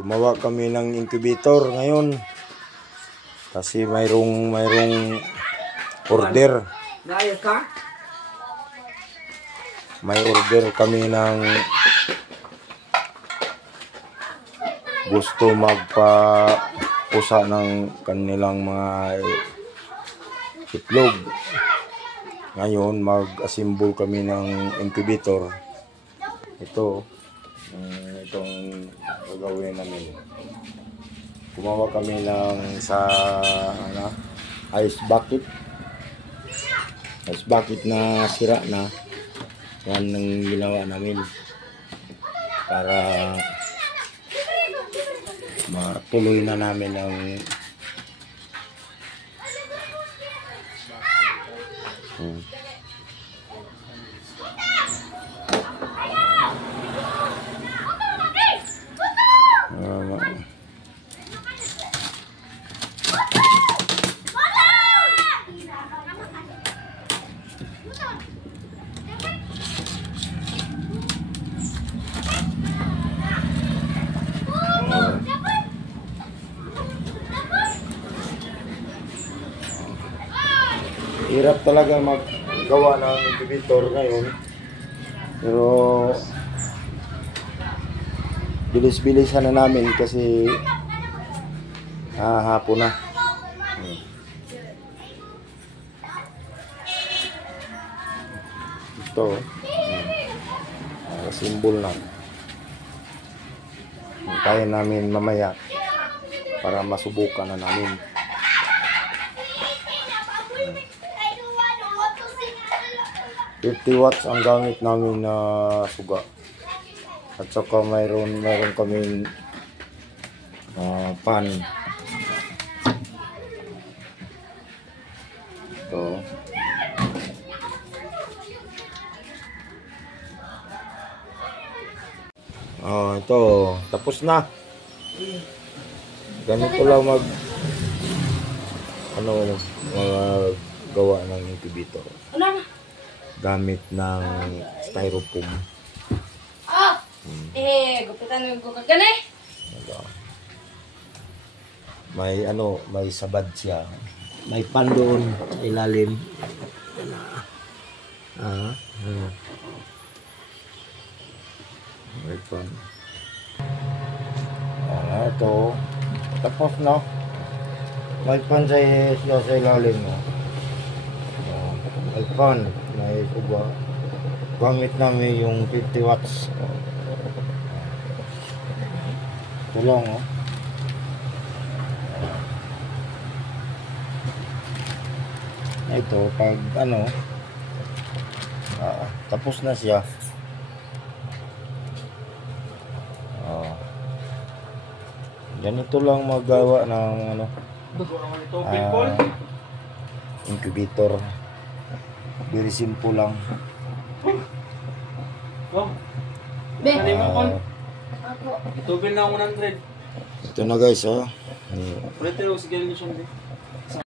Gumawa kami ng incubator ngayon kasi mayroong order. May order kami ng gusto magpa-pusa ng kanilang mga itlog. Ngayon mag-assemble kami ng incubator. Itong gagawin namin. Gumawa kami ng ice bucket na sira na. Yan ang ginawa namin para matuloy na namin ang hirap talaga maggawa ng incubator ngayon, pero bilis-bilisan na namin kasi hapon na. Ito simbol na kaya namin mamaya para masubukan na namin. 50 watts ang gamit namin na suga. At saka mayroon kaming pan. Ito. Ito. Tapos na. Ganito lang gawa ng incubator. Gamit ng styrofoam. Gupitan mo ko kagani. May sabad siya. May pan doon sa ilalim. May pan. Ito. Tapos na. May pan sa ilalim. May pan. May uba. Gamit namin yung 50 watts. Tulong, Ito, pag tapos na siya. Ganito lang magawa ng incubator. Very simple lang. Ito bill na 100. Ito na guys, Ulit sige niyo siya.